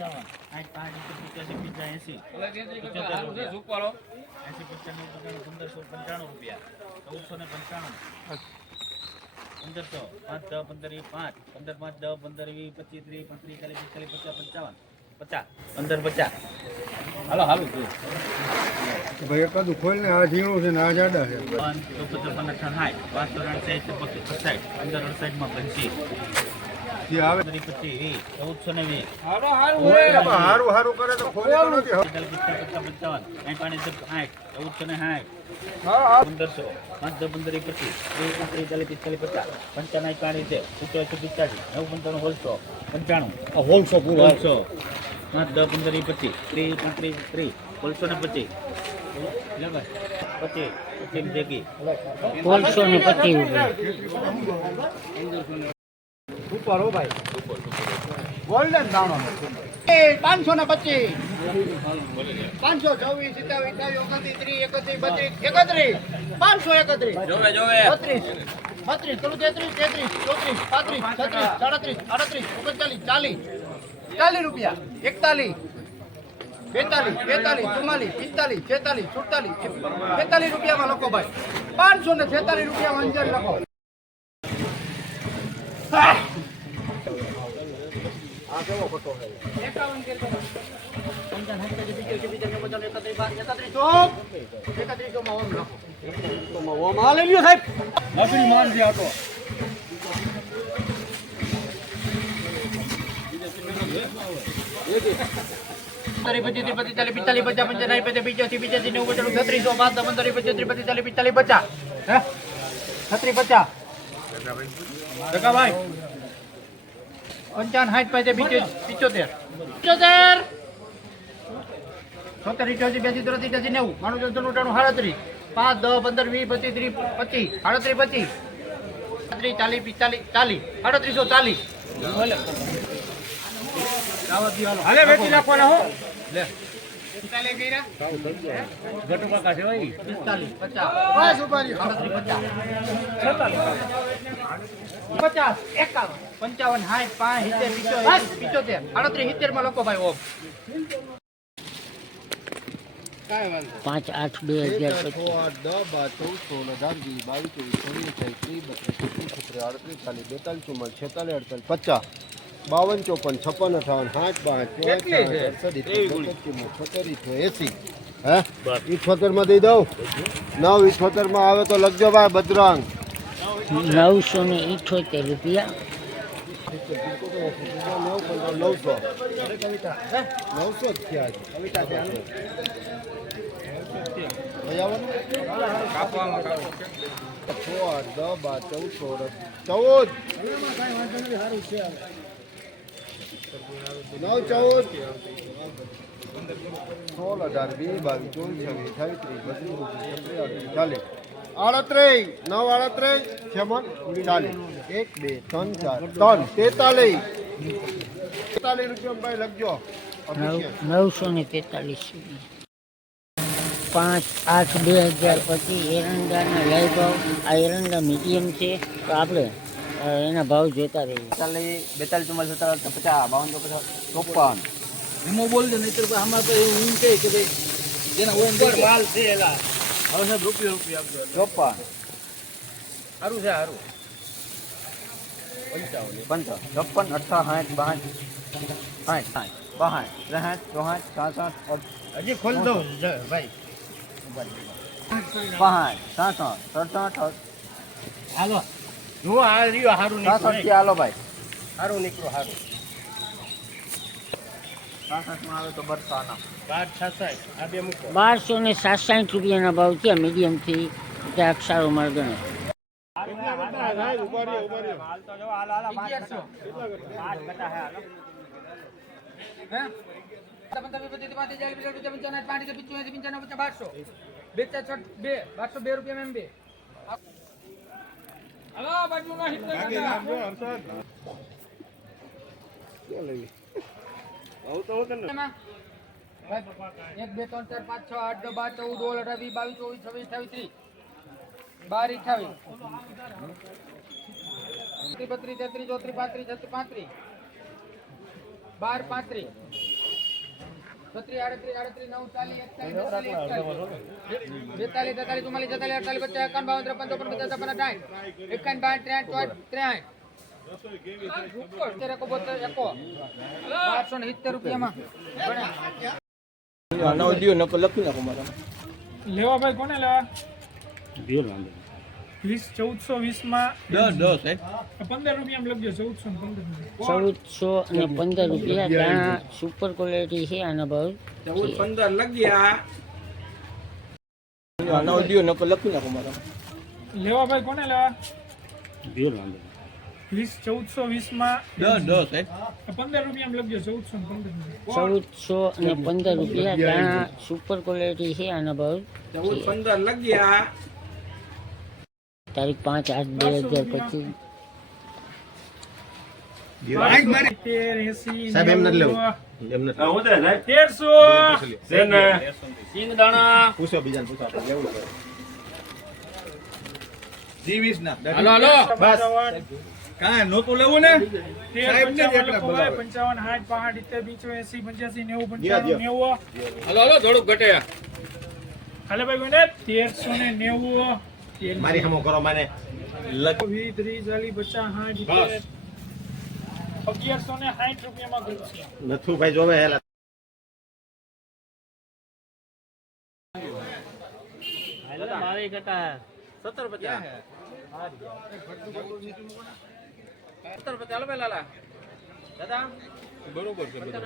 55 60 5 85 રૂપિયા 1595 રૂપિયા 1495 1500 5 10 15 5 15 5 10 15 20 25 30 35 40 50 55 50 હાલો હાલો ભાઈ એકાદું ખોલ ને આ ઝીણું છે ને આ જાડા છે 15 માં 50 જે આવે 25 1420 હારું હારું કરે તો ખોલે તો નથી 15 5 10 15 20 30 35 40 50 ઉપર હો ભાઈ ગોલ્ડન દાણો 525 524 27 28 29 30 31 32 33 531 32 33 34 35 36 37 38 40 રૂપિયા 41 42 43 44 45 46 47 રૂપિયામાં લખો ભાઈ 546 રૂપિયામાં અંજર લખો આ કેવો ફોટો છે 5 8 2025 50 52 54 56 58 હે 78 માં દઈ દઉં 9 માં આવે તો લખજો ભાઈ બજરંગ 978 રૂપિયા 900 થયા રૂપિયા લખજો 943 5 8 2025 એરંડાના લાઈવ ભાવ આ એરંડા મીડિયમ છે તો આપણે એના ભાવ જોતા રહીએ 42 44 50 52 એમાં બોલ દે નહીં તો આમાં તો એવું કહે કે ભાઈ જેના ઓમ માલ છે એલા હવે સાહેબ રૂપિયા આપજો 54 સારું છે 55 58 હજી ખોલ દો ભાઈ 67 હાલો જો આ રહ્યો હારું થી હાલો ભાઈ હારું નીકળો હારું 67 માં આવે તો બરસાના 1266 આ બે મૂકો 1267 રૂપિયાના ભાવ છે મીડિયમથી ક્યાંક સારો માલ ગણે એક બે ત્રણ ચાર પાંચ છ આઠ દસ બાર 14 16 18 20 22 23 24 25 32 33 34 35 12 35 36, 38, 39, 40, 41, 42, 43, 44, 45, 46, 47, 48, 52, 53, 54, 55, 1270 રૂપિયામાં લેવા ભાઈ કોને લેવા 20 1420 માં 15 રૂપિયામાં લખજો 1415 રૂપિયા દાણા સુપર ક્વોલિટી છે આનો ભાવ 1415 લેવા ભાઈ કોને લેવા 1420 માં 15 રૂપિયામાં લખજો 1415 રૂપિયા દાણા સુપર ક્વોલિટી છે આનો ભાવ તારીખ 5/8/2025 સાહેબ એમ નથી લેવું 1300 સિંગ દાણા પૂછો બીજાને પૂછો આપણે લેવું છે જીવીસ ના હાલો હાલો બસ કાંઈ નહોતું લેવું ને સાહેબ ને જ એકલા 55 બોલાવે 60 65 85 85 દ્યો, દ્યો. 90 હાલો હાલો થોડુંક ઘટે હાલે ભાઈ કોને 1390 મારી હમો કરો મને 20 30 40 50 60 1160 રૂપિયામાં ઘટશે નથુભાઈ જોવે હેલા મારી કાકા 1750 1750 હાલો ભાઈ લાલા દાદા બરોબર છે બધા